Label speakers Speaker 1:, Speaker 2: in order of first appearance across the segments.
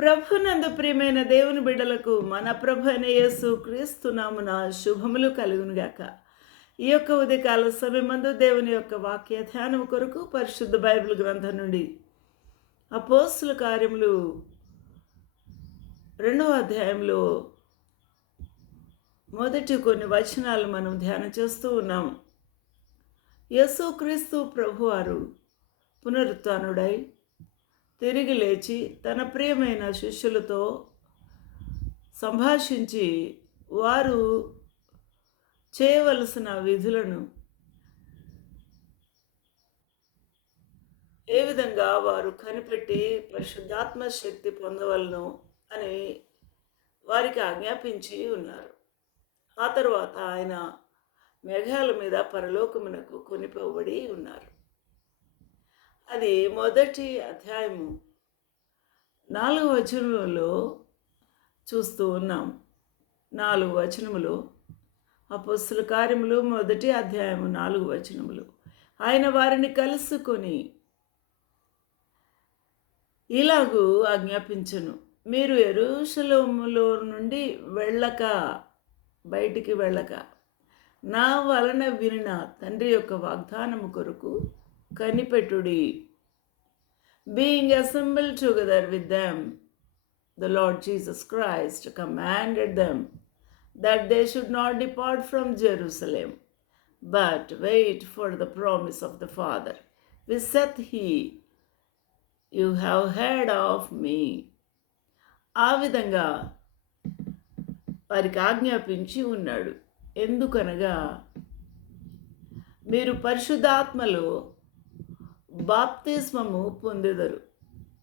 Speaker 1: ప్రభునందు ప్రియమైన దేవుని బిడ్డలకు మన ప్రభు అనే యేసు క్రీస్తు నామున శుభములు కలుగునుగాక. ఈ యొక్క ఉదయకాల సమయమందు దేవుని యొక్క వాక్య ధ్యానం కొరకు పరిశుద్ధ బైబిల్ గ్రంథం నుండి అపోస్తుల కార్యములు రెండవ అధ్యాయంలో మొదటి కొన్ని వచనాలు మనం ధ్యానం చేస్తూ ఉన్నాం. యేసుక్రీస్తు ప్రభువారు పునరుత్నుడై తిరిగి లేచి తన ప్రియమైన శిష్యులతో సంభాషించి వారు చేయవలసిన విధులను ఏ విధంగా వారు కనిపెట్టి పరిశుద్ధాత్మ శక్తి పొందవలను అని వారికి ఆజ్ఞాపించి ఉన్నారు. ఆ తర్వాత ఆయన మేఘాల మీద పరలోకమునకు కొనిపోబడి ఉన్నారు. అది మొదటి అధ్యాయము. నాలుగు వచనములో చూస్తూ ఉన్నాం. నాలుగు వచనములు. అపస్సుల కార్యములు మొదటి అధ్యాయము నాలుగు వచనములు. ఆయన వారిని కలుసుకొని ఇలాగూ ఆజ్ఞాపించను. మీరు ఎరుషలోములో నుండి వెళ్ళక బయటికి వెళ్ళక నా వలన వినిన తండ్రి యొక్క వాగ్దానము కొరకు కనిపెట్టుడి. Being assembled together with them the Lord Jesus Christ commanded them that they should not depart from Jerusalem but wait for the promise of the Father we saith he you have heard of me ఆ విధంగా వారికి ఆజ్ఞాపించి ఉన్నాడు. ఎందుకనగా మీరు పరిశుద్ధాత్మలో బాప్తిస్మము పొందెదరు.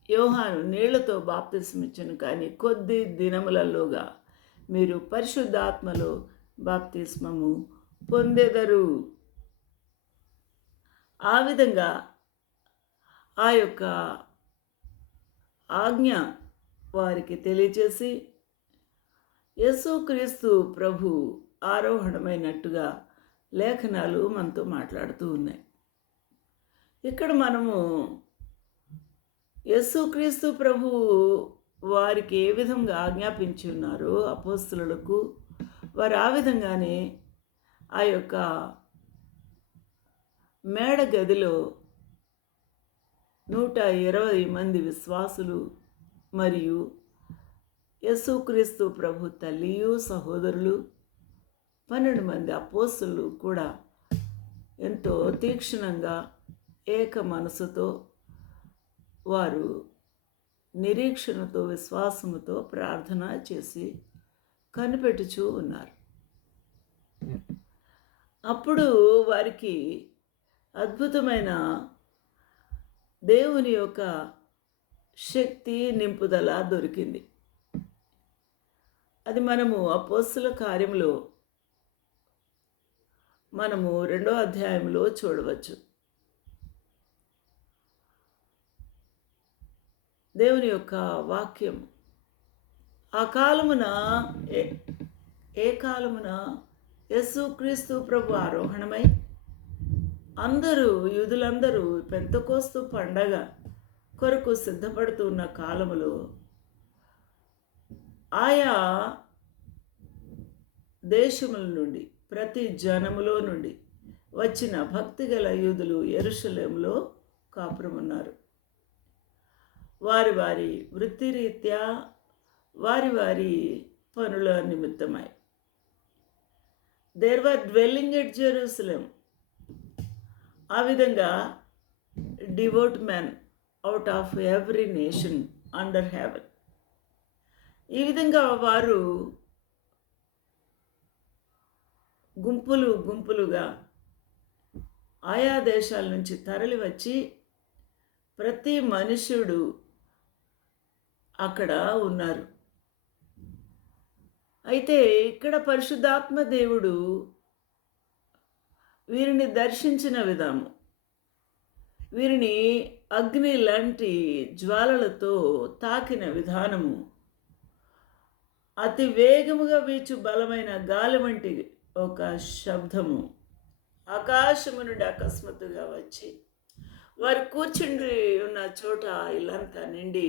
Speaker 1: యోహాను నీళ్ళతో బాప్తిస్మ ఇచ్చను కానీ కొద్ది దినములలోగా మీరు పరిశుద్ధాత్మలో బాప్తిస్మము పొందెదరు. ఆ విధంగా ఆ యొక్క ఆజ్ఞ వారికి తెలియచేసి యేసుక్రీస్తు ప్రభు ఆరోహణమైనట్టుగా లేఖనాలు మనతో మాట్లాడుతూ ఉన్నాయి. ఇక్కడ మనము యేసుక్రీస్తు ప్రభు వారికి ఏ విధంగా ఆజ్ఞాపించి ఉన్నారో అపోస్తులకు వారు ఆ విధంగానే ఆ యొక్క మేడ గదిలో నూట ఇరవై మంది విశ్వాసులు మరియు యేసుక్రీస్తు ప్రభు తల్లియు సహోదరులు పన్నెండు మంది అపోస్తులు కూడా ఎంతో తీక్షణంగా ఏక మనసుతో వారు నిరీక్షణతో విశ్వాసముతో ప్రార్థన చేసి కనిపెట్టుచూ ఉన్నారు. అప్పుడు వారికి అద్భుతమైన దేవుని యొక్క శక్తి నింపుదల దొరికింది. అది మనము అపోస్తుల కార్యంలో మనము రెండో అధ్యాయంలో చూడవచ్చు. దేవుని యొక్క వాక్యం. ఆ కాలమున ఏ ఏ కాలమున యేసుక్రీస్తు ప్రభు ఆరోహణమై అందరూ యూదులందరూ పెంతకోస్తు పండగ కొరకు సిద్ధపడుతున్న కాలములో ఆయా దేశముల నుండి ప్రతి జనములో నుండి వచ్చిన భక్తిగల యూదులు ఎరుషలేములో కాపురమున్నారు. వారి వారి వృత్తిరీత్యా వారి వారి పనుల నిమిత్తమై. There were dwelling at Jerusalem ఆ విధంగా devout man out of every nation under heaven ఈ విధంగా వారు గుంపులు గుంపులుగా ఆయా దేశాల నుంచి తరలి వచ్చి ప్రతి మనుష్యుడు అక్కడ ఉన్నారు. అయితే ఇక్కడ పరిశుద్ధాత్మ దేవుడు వీరిని దర్శించిన విధాము వీరిని అగ్ని లాంటి జ్వాలలతో తాకిన విధానము అతి వేగముగా వీచు బలమైన గాలి వంటి ఒక శబ్దము ఆకాశము నుండి అకస్మాత్తుగా వచ్చి వారు కూర్చుండి ఉన్న చోట ఇల్లంతా నిండి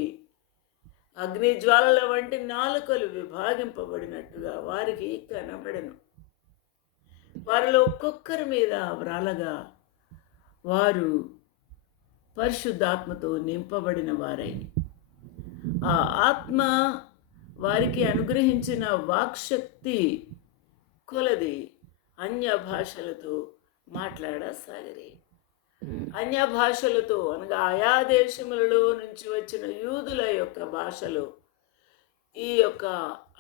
Speaker 1: అగ్ని జ్వాలల వంటి నాలుకలు విభాగింపబడినట్టుగా వారికి కనబడను. వారిలో ఒక్కొక్కరి మీద వ్రాలగా వారు పరిశుద్ధాత్మతో నింపబడిన వారై. ఆ ఆత్మ వారికి అనుగ్రహించిన వాక్శక్తి కొలది అన్య భాషలతో మాట్లాడసాగరే. అన్య భాషలతో అనగా ఆయా దేశములలో నుంచి వచ్చిన యూదుల యొక్క భాషలో ఈ యొక్క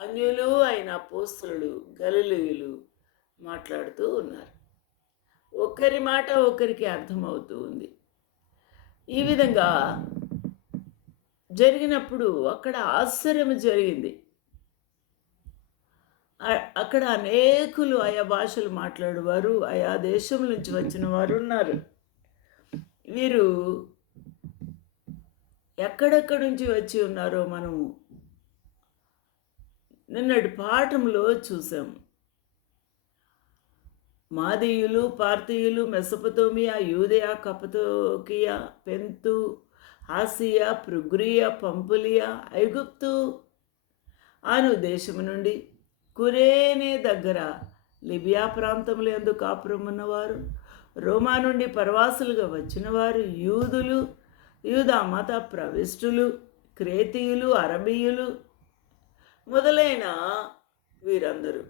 Speaker 1: అన్యులు అయిన పోస్తులు గలలీయులు మాట్లాడుతూ ఉన్నారు. ఒకరి మాట ఒకరికి అర్థమవుతూ ఉంది. ఈ విధంగా జరిగినప్పుడు అక్కడ ఆశ్చర్యం జరిగింది. అక్కడ అనేకులు ఆయా భాషలు మాట్లాడేవారు ఆయా దేశం నుంచి వచ్చిన వారు ఉన్నారు. వీరు ఎక్కడెక్కడి నుంచి వచ్చి ఉన్నారో మనము నిన్నటి పాఠంలో చూసాం మాదీయులు పార్థీయులు మెసపతోమియా యూదయా కపతోకియా పెంతు ఆసియా ప్రుగ్రియా పంపులియా ఐగుప్తు అను దేశము నుండి కురేనే దగ్గర లిబియా ప్రాంతంలో ఎందుకు కాపురం ఉన్నవారు రోమా నుండి పరవాసులుగా వచ్చిన వారు యూదులు యూదా మత ప్రవిష్టులు క్రేతీయులు అరబీయులు మొదలైన వీరందరూ.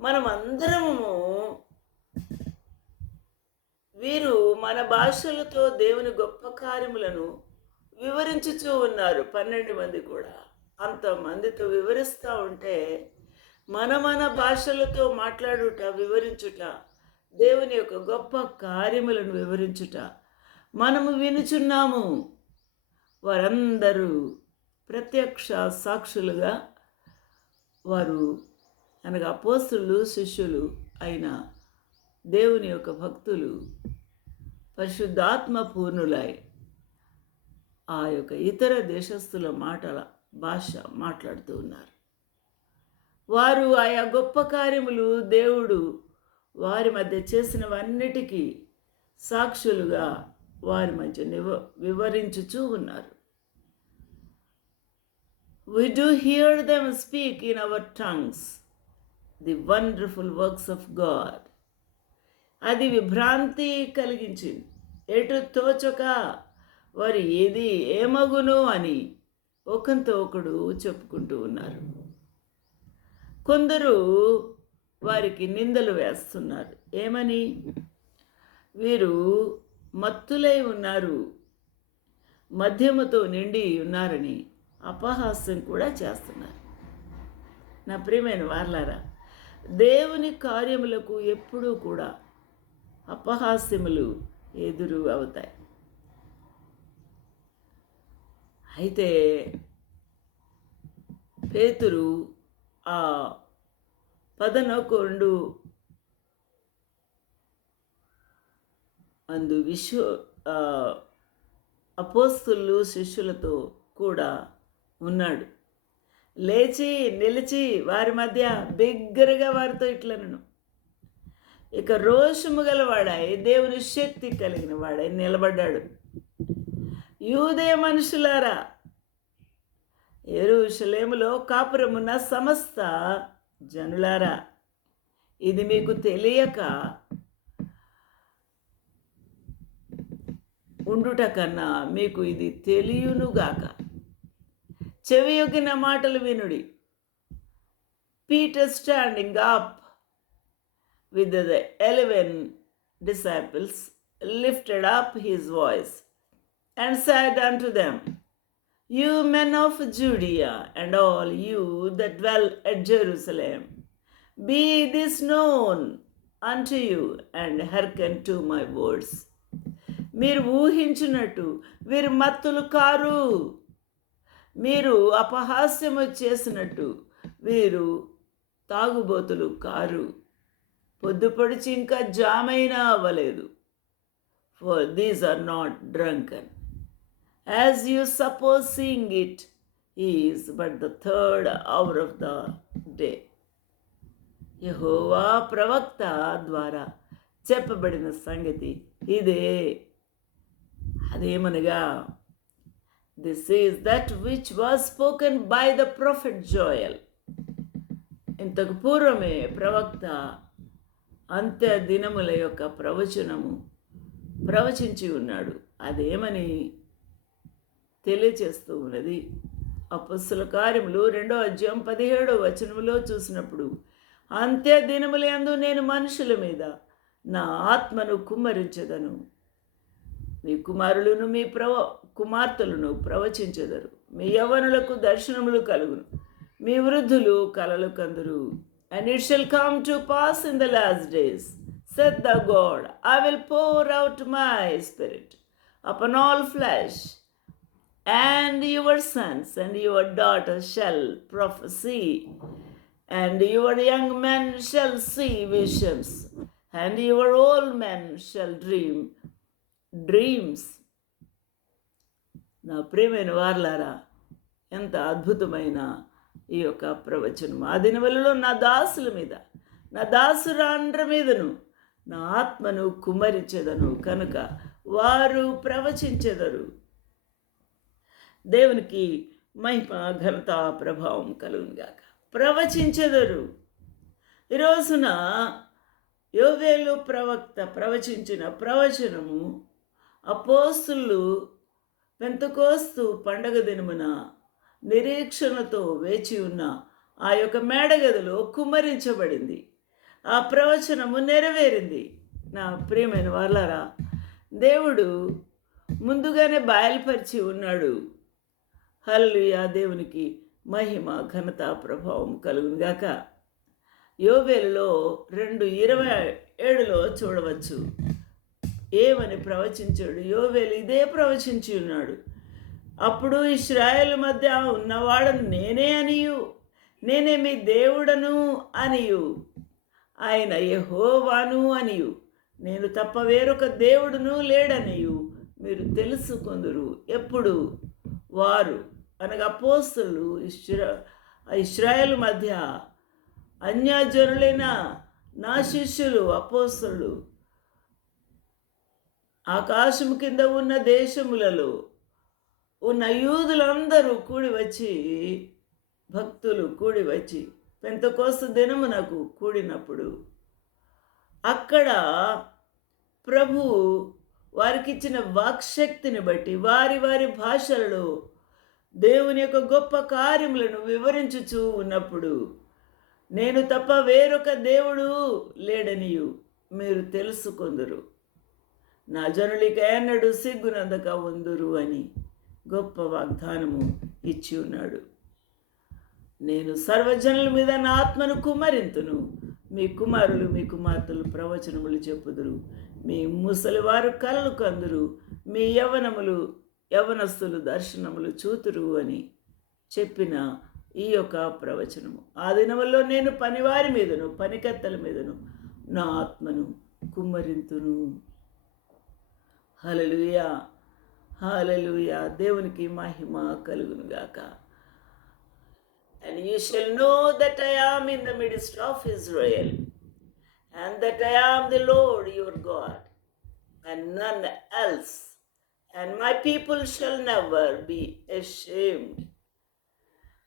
Speaker 1: మనమందరము వీరు మన భాషలతో దేవుని గొప్ప కార్యములను వివరించుచూ ఉన్నారు. పన్నెండు మంది కూడా. అంతమందితో వివరిస్తూ ఉంటే మన మన భాషలతో మాట్లాడుట వివరించుట దేవుని యొక్క గొప్ప కార్యములను వివరించుట. మనము వినుచున్నాము. వారందరూ ప్రత్యక్ష సాక్షులుగా వారు అనగా అపోస్తులు శిష్యులు అయిన దేవుని యొక్క భక్తులు పరిశుద్ధాత్మ పూర్ణులై ఆ యొక్క ఇతర దేశస్థుల మాటల భాష మాట్లాడుతూ ఉన్నారు. వారు ఆయా గొప్ప కార్యములు దేవుడు వారి మధ్య చేసినవన్నిటికీ సాక్షులుగా వారి మధ్య నివ వివరించుచూ ఉన్నారు. We do hear them speak in our tongues the wonderful works of God అది విభ్రాంతి కలిగించింది. ఎటు తోచక వారు ఏది ఏమగును అని ఒకంతో ఒకడు చెప్పుకుంటూ ఉన్నారు. కొందరు వారికి నిందలు వేస్తున్నారు. ఏమని? వీరు మత్తులై ఉన్నారు. మద్యముతో నిండి ఉన్నారని అపహాస్యం కూడా చేస్తున్నారు. నా ప్రియమైన వార్లారా దేవుని కార్యములకు ఎప్పుడూ కూడా అపహాస్యములు ఎదురు అవుతాయి. అయితే పేతురు ఆ పదనొకొండు అందు విశ్వ అపోస్తులు శిష్యులతో కూడా ఉన్నాడు. లేచి నిలిచి వారి మధ్య బిగ్గరగా వారితో ఇట్లనను. ఇక రోషము గలవాడై దేవుని శక్తి కలిగిన వాడై నిలబడ్డాడు. యూదే మనుషులారా ఎరుషలేములో కాపురమున్న సమస్త జనులారా ఇది మీకు తెలియక ఉండుట కన్నా మీకు ఇది తెలియనుగాక చెవియొగిన మాటలు వినుడి. Peter standing up with the eleven disciples lifted up his voice and said unto to them You men of Judea and all you that dwell at Jerusalem, be this known unto you and hearken to my words. మీరు ఊహించినట్టు వీరు మత్తులు car మీరు అపహాస్యము చేసినట్టు వీరు తాగుబోతులు car పొద్దుపొడిచి ఇంకా జామైనా అవ్వలేదు for these are not drunken as you suppose seeing it is but the third hour of the day యహోవా ప్రవక్త ద్వారా చెప్పబడిన సంగతి ఇదే. అదేమనగా this is that which was spoken by the prophet Joel ఇంతకు పూర్వమే ప్రవక్త అంత్య దినముల యొక్క ప్రవచనము ప్రవచించి ఉన్నాడు. అదేమని? తెలియచేస్తూ ఉన్నది. అపస్సుల కార్యములు రెండో అధ్యాయం పదిహేడో వచనములో చూసినప్పుడు అంత్య దినములందు నేను మనుషుల మీద నా ఆత్మను కుమ్మరించదను. మీ కుమారులను మీ ప్రవ కుమార్తెలను ప్రవచించెదరు. మీ యవ్వనులకు దర్శనములు కలుగును. మీ వృద్ధులు కలలు కందురు. And it shall come to pass in the last days saith the God I will pour out my spirit upon all flesh and your sons and your daughters shall prophesy, and your young men shall see visions, and your old men shall dream dreams. నా ప్రేమైన వార్లారా ఎంత అద్భుతమైన ఈ యొక్క ప్రవచనం ఆ దినవలలో నా దాసుల మీద నా దాసురాండ్ర మీదను నా ఆత్మను కుమరించెదను కనుక వారు ప్రవచించెదరు దేవునికి మహిమ ఘనత ప్రభావం కలుగునుగాక ప్రవచించెదరు. ఈ రోజున యోవేలు ప్రవక్త ప్రవచించిన ప్రవచనము అపోస్తులు పెంతకోస్తు పండగ దినమున నిరీక్షణతో వేచి ఉన్న ఆ యొక్క మేడగదిలో కుమ్మరించబడింది. ఆ ప్రవచనము నెరవేరింది. నా ప్రియమైన వాళ్ళారా దేవుడు ముందుగానే బయలుపరిచి ఉన్నాడు. హల్లుయా దేవునికి మహిమ ఘనత ప్రభావం కలుగునుగాక యోవేలులో రెండు ఇరవై ఏడులో చూడవచ్చు. ఏమని ప్రవచించాడు? యోవేలు ఇదే ప్రవచించి ఉన్నాడు. అప్పుడు ఇస్రాయేల్ మధ్య ఉన్నవాడను నేనే అనియు నేనే మీ దేవుడను అనియు. ఆయన యహోవాను అనియు నేను తప్ప వేరొక దేవుడును లేడనియు. మీరు తెలుసుకొందురు ఎప్పుడు? వారు అనగా అపోస్తులు ఇస్రా ఇస్రాయేల్ మధ్య అన్యజనులైన నా శిష్యులు అపోస్తులు. ఆకాశం కింద ఉన్న దేశములలో ఉన్న యూదులందరూ కూడి వచ్చి భక్తులు కూడి వచ్చి దినము దినమునకు కూడినప్పుడు అక్కడ ప్రభు వారికిచ్చిన వాక్శక్తిని బట్టి వారి వారి భాషలలో దేవుని యొక్క గొప్ప కార్యములను వివరించుచూ ఉన్నప్పుడు నేను తప్ప వేరొక దేవుడు లేడనియు. మీరు తెలుసుకొందరు. నా జనులకి ఎన్నడు సిగ్గునందక ఉందురు అని గొప్ప వాగ్దానము ఇచ్చి ఉన్నాడు. నేను సర్వజనుల మీద నా ఆత్మను కుమరింతును మీ కుమారులు మీ కుమార్తెలు ప్రవచనములు చెప్పుదురు. మీ ముసలివారు కలలు కందురు. మీ యవనములు యవనస్తులు దర్శనములు చూతురు అని చెప్పిన ఈ యొక్క ప్రవచనము. ఆ దినముల్లో నేను పనివారి మీదను పనికత్తల మీదను నా ఆత్మను కుమ్మరింతును. హలలుయా హలలుయా దేవునికి మహిమ కలుగునుగాక. And you shall know that I am in the midst of Israel, and that I am the Lord your God, and none else. And my people shall never be ashamed.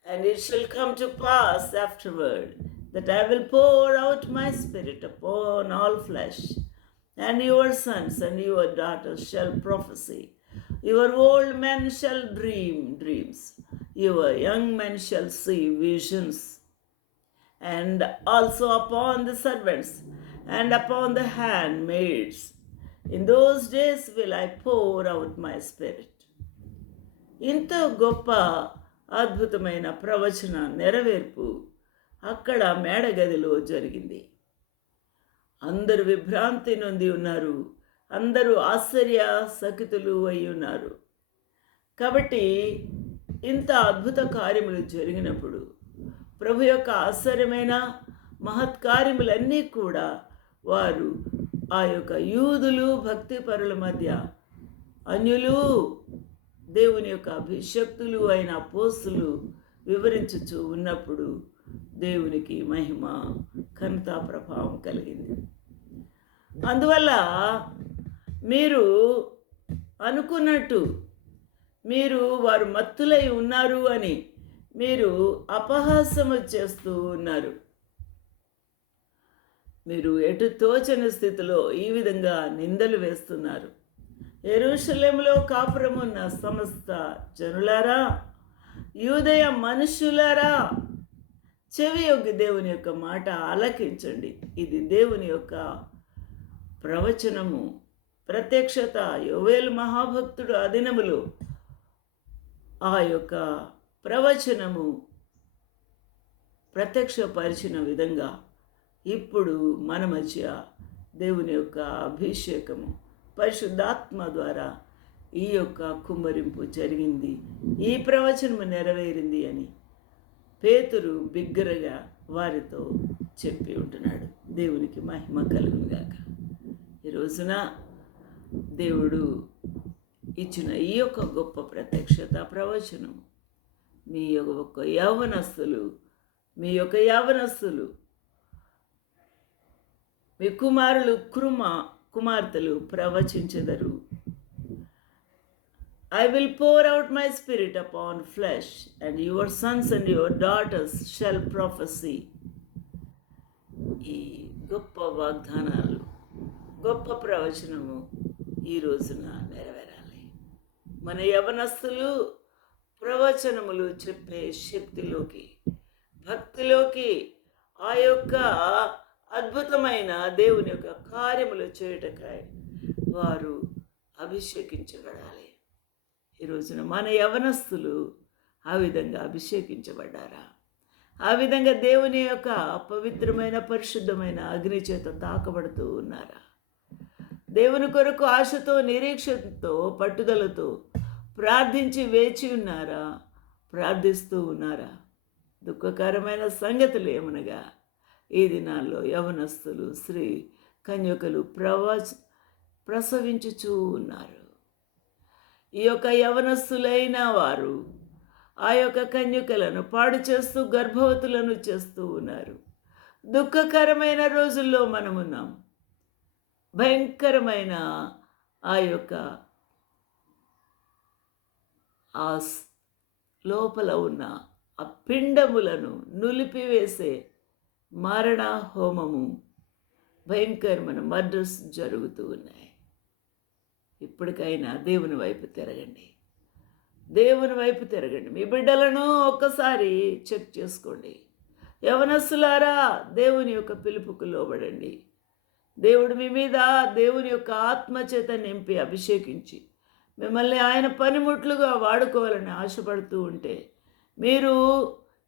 Speaker 1: And it shall come to pass afterward that I will pour out my spirit upon all flesh, and your sons and your daughters shall prophesy. Your old men shall dream dreams, your young men shall see visions. And also upon the servants and upon the handmaids. In those days will I pour out my spirit ఇంత గొప్ప అద్భుతమైన ప్రవచన నెరవేర్పు అక్కడ మేడగదిలో జరిగింది. అందరూ విభ్రాంతి నొంది ఉన్నారు. అందరూ ఆశ్చర్య సకితులు అయి ఉన్నారు. కాబట్టి ఇంత అద్భుత కార్యములు జరిగినప్పుడు ప్రభు యొక్క ఆశ్చర్యమైన మహత్కార్యములన్నీ కూడా వారు ఆ యొక్క యూదులు భక్తిపరుల మధ్య అన్యులు దేవుని యొక్క అభిషక్తులు అయిన పోస్తులు వివరించుచు ఉన్నప్పుడు దేవునికి మహిమ ఘనతా ప్రభావం కలిగింది. అందువల్ల మీరు అనుకున్నట్టు మీరు వారు మత్తులై ఉన్నారు అని మీరు అపహాసము చేస్తూ ఉన్నారు. మీరు ఎటు తోచని స్థితిలో ఈ విధంగా నిందలు వేస్తున్నారు. ఎరుషలేములో కాపురమున్న సమస్త జనులారా యూదయ మనుషులారా చెవి యొక్క దేవుని యొక్క మాట ఆలకించండి. ఇది దేవుని యొక్క ప్రవచనము. ప్రత్యక్షత యోవేలు మహాభక్తుడు అధినములు ఆ యొక్క ప్రవచనము ప్రత్యక్షపరిచిన విధంగా ఇప్పుడు మన మధ్య దేవుని యొక్క అభిషేకము పరిశుద్ధాత్మ ద్వారా ఈ యొక్క కుమ్మరింపు జరిగింది. ఈ ప్రవచనము నెరవేరింది అని పేతురు బిగ్గరగా వారితో చెప్పి ఉంటున్నాడు. దేవునికి మహిమ కలుగునుగాక. ఈ రోజున దేవుడు ఇచ్చిన ఈ యొక్క గొప్ప ప్రత్యక్షత ప్రవచనం మీ యొక్క యవనస్తులు మీ యొక్క యవనస్తులు మీ కుమారులు కృమ కుమార్తెలు ప్రవచించెదరు. I will pour out my spirit upon flesh and your sons and your daughters shall prophesy ఈ గొప్ప వాగ్దానాలు గొప్ప ప్రవచనము ఈ రోజున నెరవేరాలి. మన యవనస్తులు ప్రవచనములు చెప్పే శక్తిలోకి భక్తిలోకి ఆ యొక్క అద్భుతమైన దేవుని యొక్క కార్యములు చేయుటకై వారు అభిషేకించబడాలి. ఈ రోజున మన యవనస్తులు ఆ విధంగా అభిషేకించబడ్డారా? ఆ విధంగా దేవుని యొక్క పవిత్రమైన పరిశుద్ధమైన అగ్ని చేత తాకబడుతూ ఉన్నారా? దేవుని కొరకు ఆశతో నిరీక్షతో పట్టుదలతో ప్రార్థించి వేచి ఉన్నారా? ప్రార్థిస్తూ ఉన్నారా? దుఃఖకరమైన సంగతులు ఏమనగా ఈ దినాల్లో యవనస్తులు స్త్రీ కన్యకలు ప్రవచ ప్రసవించుచూ ఉన్నారు. ఈ యొక్క యవనస్తులైన వారు ఆ యొక్క కన్యకలను పాడు చేస్తూ గర్భవతులను చేస్తూ ఉన్నారు. దుఃఖకరమైన రోజుల్లో మనమున్నాం. భయంకరమైన ఆ యొక్క ఆ లోపల ఉన్న ఆ పిండములను నులిపివేసే మరణ హోమము భయంకరమైన మర్డర్స్ జరుగుతూ ఉన్నాయి. ఇప్పటికైనా దేవుని వైపు తిరగండి. దేవుని వైపు తిరగండి. మీ బిడ్డలను ఒక్కసారి చెక్ చేసుకోండి. యవనస్సులారా దేవుని యొక్క పిలుపుకు లోబడండి. దేవుడు మీ మీద దేవుని యొక్క ఆత్మచేత నింపి అభిషేకించి మిమ్మల్ని ఆయన పనిముట్లుగా వాడుకోవాలని ఆశపడుతూ ఉంటే మీరు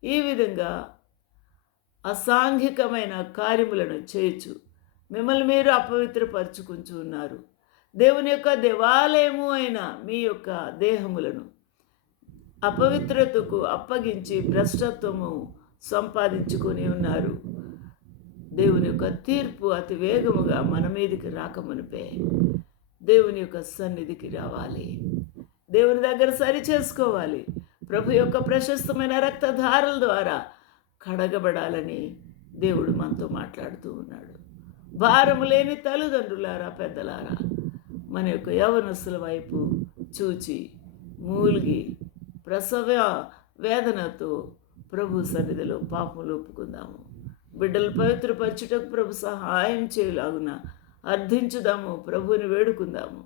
Speaker 1: ఈ విధంగా అసాంఘికమైన కార్యములను చేయొచ్చు మిమ్మల్ని మీరు అపవిత్రపరుచుకుంటూ ఉన్నారు. దేవుని యొక్క దేవాలయము అయిన మీ యొక్క దేహములను అపవిత్రతకు అప్పగించి భ్రష్టత్వము సంపాదించుకొని ఉన్నారు. దేవుని యొక్క తీర్పు అతి వేగముగా మన మీదకి రాకమునిపే దేవుని యొక్క సన్నిధికి రావాలి. దేవుని దగ్గర సరి చేసుకోవాలి. ప్రభు యొక్క ప్రశస్తమైన రక్తధారల ద్వారా కడగబడాలని దేవుడు మనతో మాట్లాడుతూ ఉన్నాడు. భారము లేని తల్లిదండ్రులారా పెద్దలారా మన యొక్క యవనస్సుల వైపు చూచి మూలిగి ప్రసవ వేదనతో ప్రభు సన్నిధిలో పాపములు ఒప్పుకుందాము. బిడ్డలు పవిత్రపరచుటకు ప్రభు సహాయం చేయలాగున అర్థించుదాము ప్రభుని వేడుకుందాము.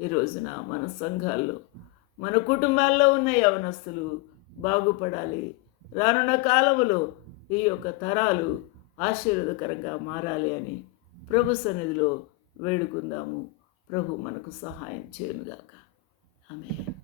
Speaker 1: ఈ రోజున మన సంఘాల్లో మన కుటుంబాల్లో ఉన్న యవనస్తులు బాగుపడాలి రానున్న కాలములో ఈ యొక్క తరాలు ఆశీర్వదకరంగా మారాలి అని ప్రభు సన్నిధిలో వేడుకుందాము. ప్రభు మనకు సహాయం చేయనుగాక. ఆమె